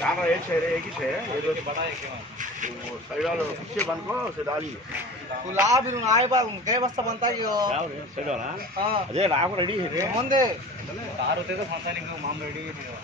Camera एक ही है ये बड़ा है क्या वो साइड वाला पीछे बन को से डाली गुलाब इनु आए बा के बस्ता बनता कि ಯಾವ ರೀ ಸೈಡ್ ವಾಲ हां ಅದೇ ನಾವು ರೆಡಿ ಇದೆ ಮುಂದೆ ಕಾರ್ ಹೋತೆ तो फंसाने के माम रेडी है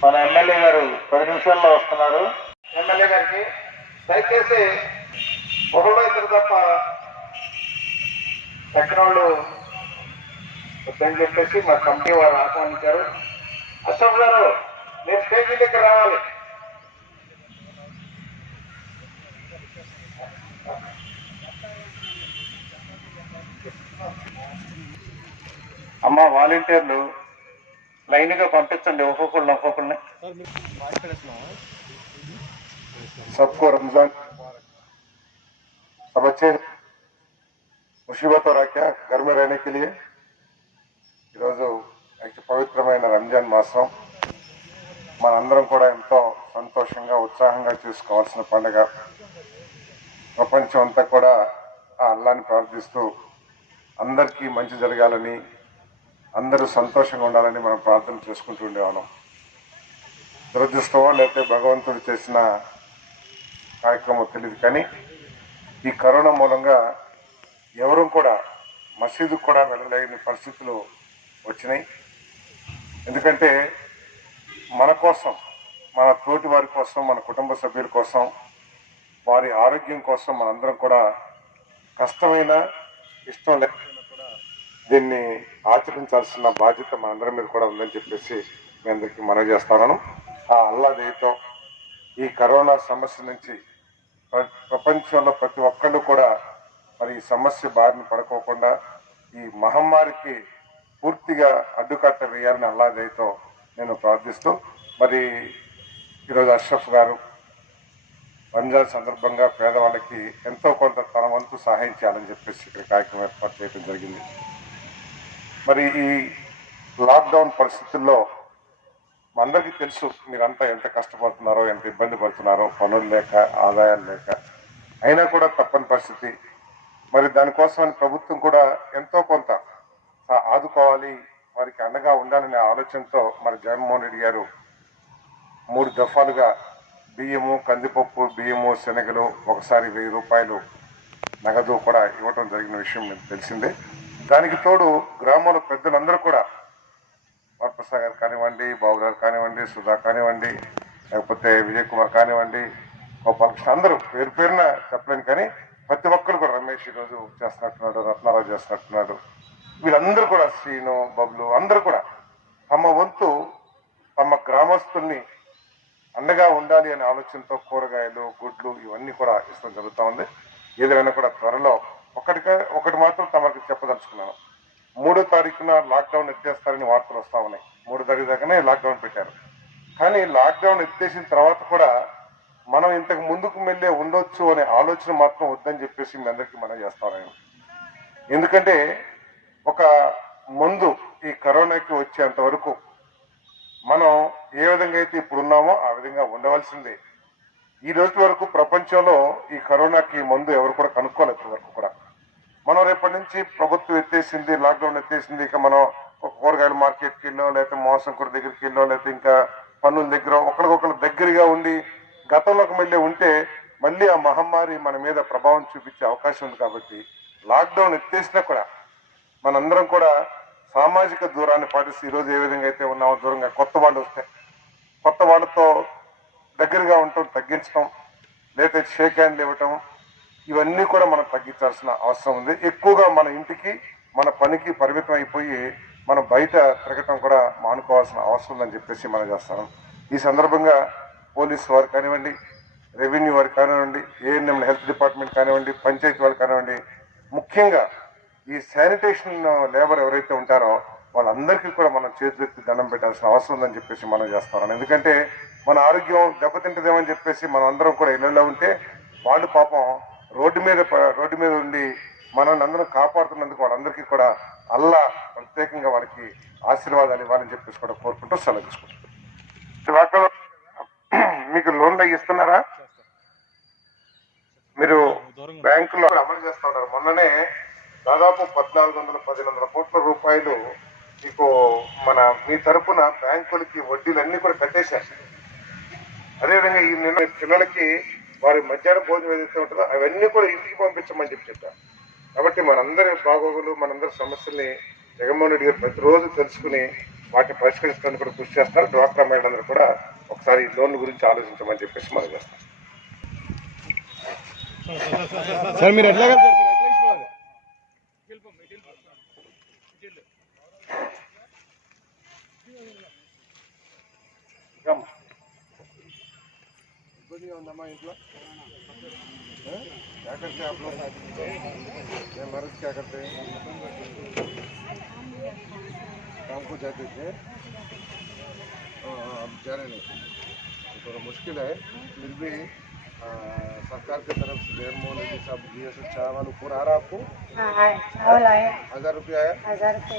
మన ఎమ్మెల్యే గారు 10 నిమిషాల్లో వస్తున్నారు. ఎమ్మెల్యే గారికి దయచేసి ఒకళ్ళు ఇద్దరు తప్ప ఎక్కడ వాళ్ళు వద్దని చెప్పేసి మా కమిటీ వారు ఆహ్వానించారు. అశోక్ గారు మీరు స్టేజీ దగ్గర రావాలి. అమ్మ వాలంటీర్లు लाइन का पंपिंचंడి ఒక్కొక్కళ్ళని सबको रमजान सब अच्छे मुसीबत हो रहा क्या घर में रहने के लिए పవిత్రమైన రంజాన్ మాసం మనందరం కూడా ఎంతో సంతోషంగా ఉత్సాహంగా చేసుకోవాల్సిన పండుగ. ప్రపంచం అంతా కూడా ఆ అల్లాహ్ని ప్రార్థిస్తూ అందరికీ మంచి జరగాలని అందరూ సంతోషంగా ఉండాలని మనం ప్రార్థన చేసుకుంటూ ఉండేవాళ్ళం. దురదృష్టమో లేకపోతే భగవంతుడు చేసిన కార్యక్రమం తెలియదు కానీ ఈ కరోనా మూలంగా ఎవరూ కూడా మసీదుకు కూడా వెళ్ళలేని పరిస్థితులు వచ్చినాయి. ఎందుకంటే మన కోసం, మన తోటి వారి కోసం, మన కుటుంబ సభ్యుల కోసం, వారి ఆరోగ్యం కోసం మనందరం కూడా కష్టమైన ఇష్టం లేక దీన్ని ఆచరించాల్సిన బాధ్యత మనందరి మీద కూడా ఉందని చెప్పేసి మీ అందరికీ మనవి చేస్తున్నాను. ఆ అల్లా దయతో ఈ కరోనా సమస్య నుంచి ప్రపంచంలో ప్రతి ఒక్కళ్ళు కూడా మరి ఈ సమస్య బారిన పడుకోకుండా ఈ మహమ్మారికి పూర్తిగా అడ్డుకట్ట వేయాలని అల్లా దయతో నేను ప్రార్థిస్తూ మరి ఈరోజు అష్రఫ్ గారు రంజాన్ సందర్భంగా పేదవాళ్ళకి ఎంతో కొంత తన వంతు సహాయం చేయాలని చెప్పేసి ఇక్కడ కార్యక్రమం ఏర్పాటు చేయడం జరిగింది. మరి ఈ లాక్డౌన్ పరిస్థితుల్లో అందరికీ తెలుసు మీరంతా ఎంత కష్టపడుతున్నారో, ఎంత ఇబ్బంది పడుతున్నారో, పనులు లేక, ఆదాయాలు లేక. అయినా కూడా తప్పని పరిస్థితి. మరి దానికోసమని ప్రభుత్వం కూడా ఎంతో కొంత ఆదుకోవాలి, వారికి అండగా ఉండాలనే ఆలోచనతో మరి జగన్మోహన్ రెడ్డి గారు 3 దఫాలుగా బియ్యము, కందిపప్పు, బియ్యము, శనగలు ఒకసారి 1000 రూపాయలు నగదు కూడా ఇవ్వటం జరిగిన విషయం మీకు తెలిసిందే. దానికి తోడు గ్రామంలో పెద్దలందరూ కూడా వరప్రసాద్ గారు కానివ్వండి, బాబు గారు కానివ్వండి, సుధా కానివ్వండి, లేకపోతే విజయ్ కుమార్ కానివ్వండి, గోపాలకృష్ణ, అందరూ పేరు పేరున చెప్పలేను కానీ ప్రతి ఒక్కరు కూడా, రమేష్ ఈరోజు చేస్తున్నట్టున్నాడు, రత్నారావు చేస్తున్నట్టున్నాడు, వీళ్ళందరూ కూడా, శ్రీను, బబ్లు అందరూ కూడా తమ వంతు తమ గ్రామస్తుల్ని అండగా ఉండాలి అనే ఆలోచనతో కూరగాయలు, గుడ్లు ఇవన్నీ కూడా ఇష్టం జరుగుతూ ఉంది. ఏదైనా కూడా త్వరలో ఒకటి మాత్రం తమకు చెప్పదలుచుకున్నాను. 3వ తారీఖున లాక్డౌన్ ఎత్తేస్తారని వార్తలు వస్తూ ఉన్నాయి. 3వ తారీఖు దాకానే లాక్డౌన్ పెట్టారు. కానీ లాక్డౌన్ ఎత్తేసిన తర్వాత కూడా మనం ఇంతకు ముందుకు వెళ్ళే ఉండొచ్చు అనే ఆలోచన మాత్రం వద్దని చెప్పేసి మీ అందరికీ మనం చేస్తాను నేను. ఎందుకంటే ఒక ముందు ఈ కరోనాకి వచ్చేంత వరకు మనం ఏ విధంగా అయితే ఇప్పుడు ఉన్నామో ఆ విధంగా ఉండవలసిందే. ఈ రోజు వరకు ప్రపంచంలో ఈ కరోనాకి మందు ఎవరు కూడా కనుక్కోలేదు. వరకు కూడా మనం రేపటి నుంచి ప్రభుత్వం ఎత్తేసింది, లాక్డౌన్ ఎత్తేసింది, ఇక మనం కూరగాయల మార్కెట్కి వెళ్ళో, లేకపోతే మోసంకూర దగ్గరికి వెళ్ళో, లేకపోతే ఇంకా పన్నుల దగ్గర ఒకరికొకరు దగ్గరగా ఉండి గతంలోకి మళ్ళీ ఉంటే మళ్ళీ ఆ మహమ్మారి మన మీద ప్రభావం చూపించే అవకాశం ఉంది. కాబట్టి లాక్డౌన్ ఎత్తేసినా కూడా మనందరం కూడా సామాజిక దూరాన్ని పాటిస్తూ ఈరోజు ఏ విధంగా అయితే ఉన్నామో దూరంగా కొత్త వాళ్ళు వస్తే కొత్త వాళ్ళతో తగ్గించడం, లేదా షేక్ హ్యాండ్లు ఇవ్వటం, ఇవన్నీ కూడా మనం తగ్గించాల్సిన అవసరం ఉంది. ఎక్కువగా మన ఇంటికి మన పనికి పరిమితం అయిపోయి మనం బయట తిరగటం కూడా మానుకోవాల్సిన అవసరం ఉందని చెప్పేసి మనం చేస్తాను. ఈ సందర్భంగా పోలీసు వారు కానివ్వండి, రెవెన్యూ వారు కానివ్వండి, ఏఎన్ఎం హెల్త్ డిపార్ట్మెంట్ కానివ్వండి, పంచాయతీ వారు కానివ్వండి, ముఖ్యంగా ఈ శానిటేషన్ లేబర్ ఎవరైతే ఉంటారో వాళ్ళందరికీ కూడా మనం చేతులెత్తి దండం పెట్టాల్సిన అవసరం ఉందని చెప్పేసి మనం చేస్తాం. ఎందుకంటే మన ఆరోగ్యం దెబ్బతింటదేమని చెప్పేసి మనం అందరం కూడా ఇళ్లలో ఉంటే వాళ్ళు పాపం రోడ్డు మీద ఉండి మనల్ని అందరం కాపాడుతున్నందుకు వాళ్ళందరికీ కూడా అల్లా ప్రత్యేకంగా వారికి ఆశీర్వాదాలు ఇవ్వాలని చెప్పేసి కూడా కోరుకుంటూ సెలవు తీసుకుంటాం. మీకు లోన్లు ఇస్తున్నారా? మీరు బ్యాంకులో అమలు చేస్తా ఉన్నారు. మొన్ననే దాదాపు 1400-1500 కోట్ల రూపాయలు మీకు మీ తరపున బ్యాంకులకి వడ్డీలన్నీ కూడా కట్టేశారు. అదేవిధంగా ఈ నిన్న పిల్లలకి వారి మధ్యాహ్నం భోజనం ఏదైతే ఉంటుందో అవన్నీ కూడా ఇంటికి పంపించమని చెప్పారు. కాబట్టి మనందరి బాగోగులు, మనందరి సమస్యల్ని జగన్మోహన్ రెడ్డి గారు ప్రతిరోజు తెలుసుకుని వాటిని పరిష్కరించడానికి కూడా కృషి చేస్తారు. డ్వాక్రా మహిళలందరూ కూడా ఒకసారి ఈ లోన్ల గురించి ఆలోచించమని చెప్పేసి మనం చేస్తాం. సార్ మీరు ఎట్లా ఉందమ్మా ఇంట్లో क्या करते हैं आप लोग? मर्द क्या करते हैं? काम को जाते थे, अब जा रहे नहीं. थोड़ा मुश्किल है, फिर भी सरकार की तरफ से जगनमोहन रेड्डी साहब दिए से चावल ऊपर आ रहा आपको? चावल आया 1000 रुपया आया. 1000 रुपये.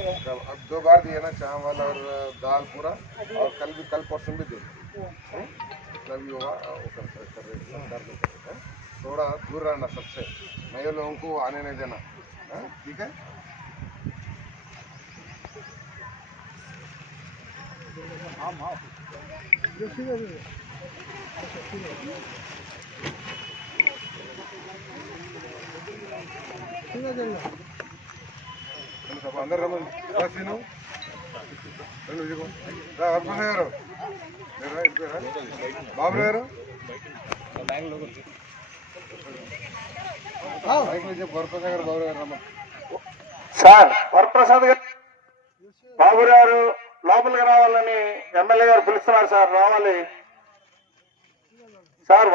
अब 2 बार दिए ना, चावल और दाल पूरा, और कल परसों भी दे. इतना भी होगा वो कर रहे सरकार ने. थोड़ा दूर रहना सबसे, नए लोगों को आने नहीं देना. ठीक है? अंदर బాబు గారు సార్ వరప్రసాద్ గారు బాబు గారు లోపలికి రావాలని ఎమ్మెల్యే గారు పిలుస్తున్నారు సార్. రావాలి సార్.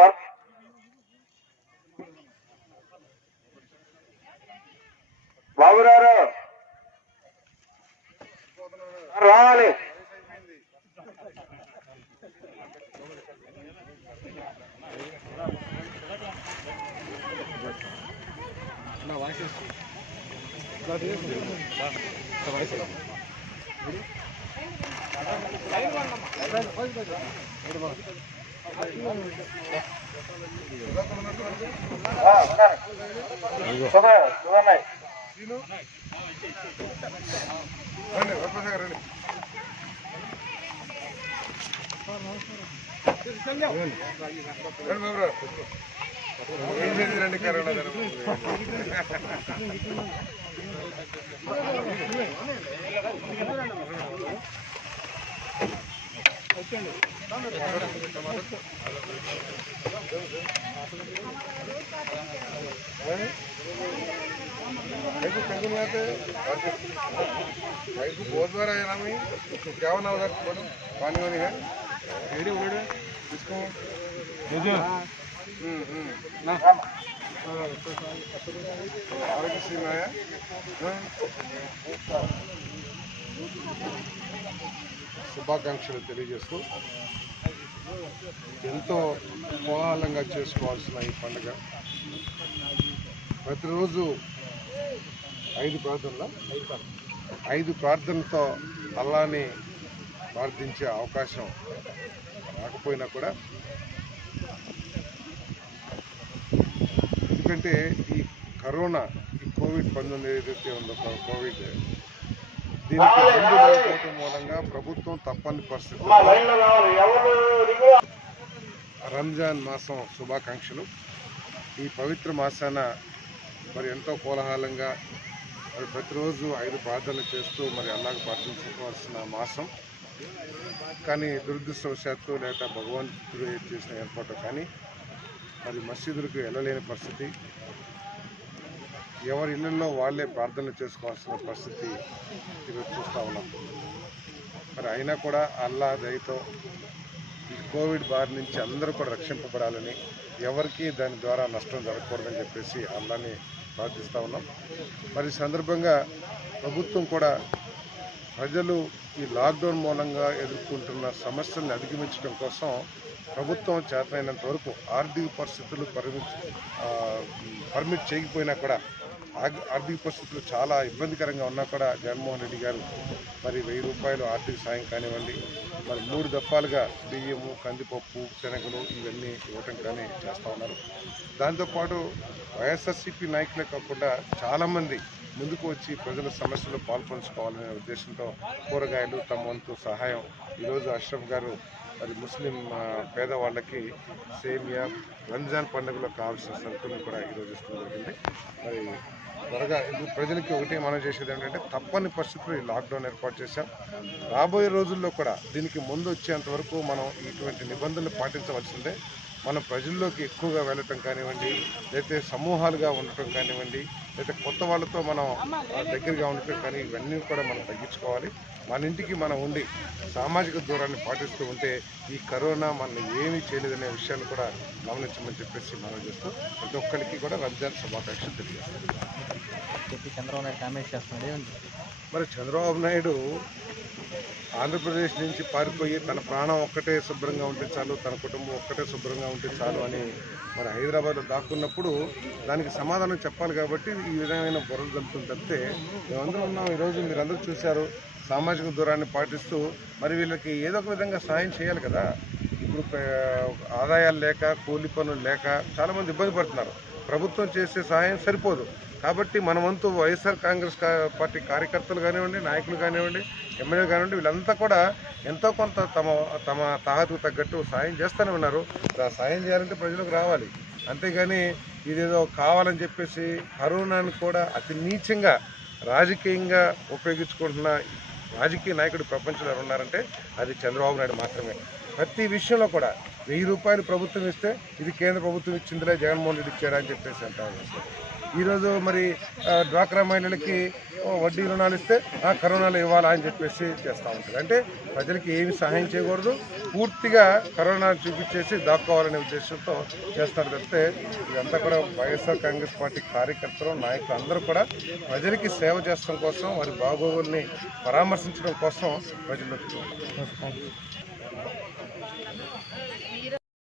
బాబు గారు రావాలి. రండి కరోనా बहुत बार आया ना मैं, क्या बना उधर पानी वानी है इसको आरोग्य सीमा है. శుభాకాంక్షలు తెలియజేస్తూ ఎంతో కోలాహలంగా చేసుకోవాల్సిన ఈ పండుగ ప్రతిరోజు 5 ప్రార్థనలతో అల్లాని ప్రార్థించే అవకాశం రాకపోయినా కూడా, ఎందుకంటే ఈ కరోనా, ఈ కోవిడ్-19 ఏదైతే ఉందో కోవిడ్, దీనికి ముందు లేకపోవడం మూలంగా ప్రభుత్వం తప్పని పరిస్థితి. రంజాన్ మాసం శుభాకాంక్షలు. ఈ పవిత్ర మాసాన మరి ఎంతో కోలాహలంగా మరి ప్రతిరోజు 5 ప్రార్థనలు చేస్తూ మరి అల్లాహకు ప్రార్థించుకోవాల్సిన మాసం. కానీ దురదృష్టవశాత్తు లేదా భగవంతుడు చేసిన ఏర్పాటు కానీ మరి మసీదులకు వెళ్ళలేని పరిస్థితి, ఎవరి ఇళ్లలో వాళ్ళే ప్రార్థనలు చేసుకోవాల్సిన పరిస్థితి ఈరోజు చూస్తూ ఉన్నాం. మరి అయినా కూడా అల్లా దయతో ఈ కోవిడ్ బారి నుంచి అందరూ కూడా రక్షింపబడాలని, ఎవరికి దాని ద్వారా నష్టం జరగకూడదని చెప్పేసి అల్లాని ప్రార్థిస్తూ ఉన్నాం. మరి ఈ సందర్భంగా ప్రభుత్వం కూడా ప్రజలు ఈ లాక్డౌన్ మూలంగా ఎదుర్కొంటున్న సమస్యలను అధిగమించడం కోసం ప్రభుత్వం చేతనైనంత వరకు ఆర్థిక పరిస్థితులు పర్మిట్ చేయకపోయినా కూడా, ఆర్థిక పరిస్థితులు చాలా ఇబ్బందికరంగా ఉన్నా కూడా జగన్మోహన్ రెడ్డి గారు మరి 1000 రూపాయలు ఆర్థిక సాయం కానివ్వండి, మరి 3 దఫాలుగా బియ్యము, కందిపప్పు, శనగలు ఇవన్నీ ఇవ్వటం కానీ చేస్తూ ఉన్నారు. దాంతోపాటు వైఎస్ఆర్సీపీ నాయకులే కాకుండా చాలామంది ముందుకు వచ్చి ప్రజల సమస్యలు పాల్పంచుకోవాలనే ఉద్దేశంతో కూరగాయలు తమ వంతు సహాయం ఈరోజు అష్రఫ్ గారు మరి ముస్లిం పేదవాళ్ళకి సేమియా, రంజాన్ పండుగలో కావాల్సిన సరుకులను కూడా ఈరోజు ఇస్తూ జరిగింది. మరి త్వరగా ప్రజలకి ఒకటే మనం చేసేది ఏంటంటే, తప్పని పరిస్థితుల్లో ఈ లాక్డౌన్ ఏర్పాటు చేశాం. రాబోయే రోజుల్లో కూడా దీనికి ముందు వచ్చేంత వరకు మనం ఇటువంటి నిబంధనలు పాటించవలసిందే. మనం ప్రజల్లోకి ఎక్కువగా వెళ్ళటం కానివ్వండి, లేకపోతే సమూహాలుగా ఉండటం కానివ్వండి, లేకపోతే కొత్త వాళ్ళతో మనం దగ్గరగా ఉండటం కానీ, ఇవన్నీ కూడా మనం తగ్గించుకోవాలి. మన ఇంటికి మనం ఉండి సామాజిక దూరాన్ని పాటిస్తూ ఉంటే ఈ కరోనా మనల్ని ఏమీ చేయలేదనే విషయాన్ని కూడా గమనించమని చెప్పేసి మనం చేస్తూ ప్రతి ఒక్కరికి కూడా రంజాన్ శుభాకాంక్షలు తెలియజేస్తాం. చంద్రబాబు నాయుడు కామెంట్ చేస్తున్నాడు. మరి చంద్రబాబు నాయుడు ఆంధ్రప్రదేశ్ నుంచి పారిపోయి తన ప్రాణం ఒక్కటే శుభ్రంగా ఉంటే చాలు, తన కుటుంబం ఒక్కటే శుభ్రంగా ఉంటే చాలు అని మరి హైదరాబాద్లో దాక్కున్నప్పుడు దానికి సమాధానం చెప్పాలి కాబట్టి ఈ విధమైన బుర్ర జంతువులు తప్పితే మేమందరం ఉన్నాం. ఈరోజు మీరందరూ చూశారు, సామాజిక దూరాన్ని పాటిస్తూ మరి వీళ్ళకి ఏదో ఒక విధంగా సాయం చేయాలి కదా. ఇప్పుడు ఆదాయాలు లేక, కూలి పనులు లేక చాలామంది ఇబ్బంది పడుతున్నారు. ప్రభుత్వం చేసే సహాయం సరిపోదు కాబట్టి మన వంతు వైఎస్ఆర్ కాంగ్రెస్ పార్టీ కార్యకర్తలు కానివ్వండి, నాయకులు కానివ్వండి, ఎమ్మెల్యేలు కానివ్వండి, వీళ్ళంతా కూడా ఎంతో కొంత తమ తాహతుకు తగ్గట్టు సాయం చేస్తూనే ఉన్నారు. సాయం చేయాలంటే ప్రజలకు రావాలి, అంతేగాని ఇదేదో కావాలని చెప్పేసి కరోనాను కూడా అతి నీచంగా రాజకీయంగా ఉపయోగించుకుంటున్న రాజకీయ నాయకుడు ప్రపంచంలో ఎవరున్నారంటే అది చంద్రబాబు నాయుడు మాత్రమే. ప్రతి విషయంలో కూడా 1000 రూపాయలు ప్రభుత్వం ఇస్తే ఇది కేంద్ర ప్రభుత్వం ఇచ్చిందిలే, జగన్మోహన్ రెడ్డి ఇచ్చారా అని చెప్పేసి అంటారు. ఈరోజు మరి డ్వాక్రా మహిళలకి వడ్డీ రుణాలు ఇస్తే కరోనాలో ఇవ్వాలా అని చెప్పేసి చేస్తూ ఉంటారు. అంటే ప్రజలకి ఏమి సహాయం చేయకూడదు, పూర్తిగా కరోనా చూపించేసి దాక్కోవాలనే ఉద్దేశంతో చేస్తారు తప్పితే ఇదంతా కూడా వైఎస్ఆర్ కాంగ్రెస్ పార్టీ కార్యకర్తలు, నాయకులు అందరూ కూడా ప్రజలకి సేవ చేసడం కోసం, వారి బాగోగుల్ని పరామర్శించడం కోసం ప్రజల్లోకి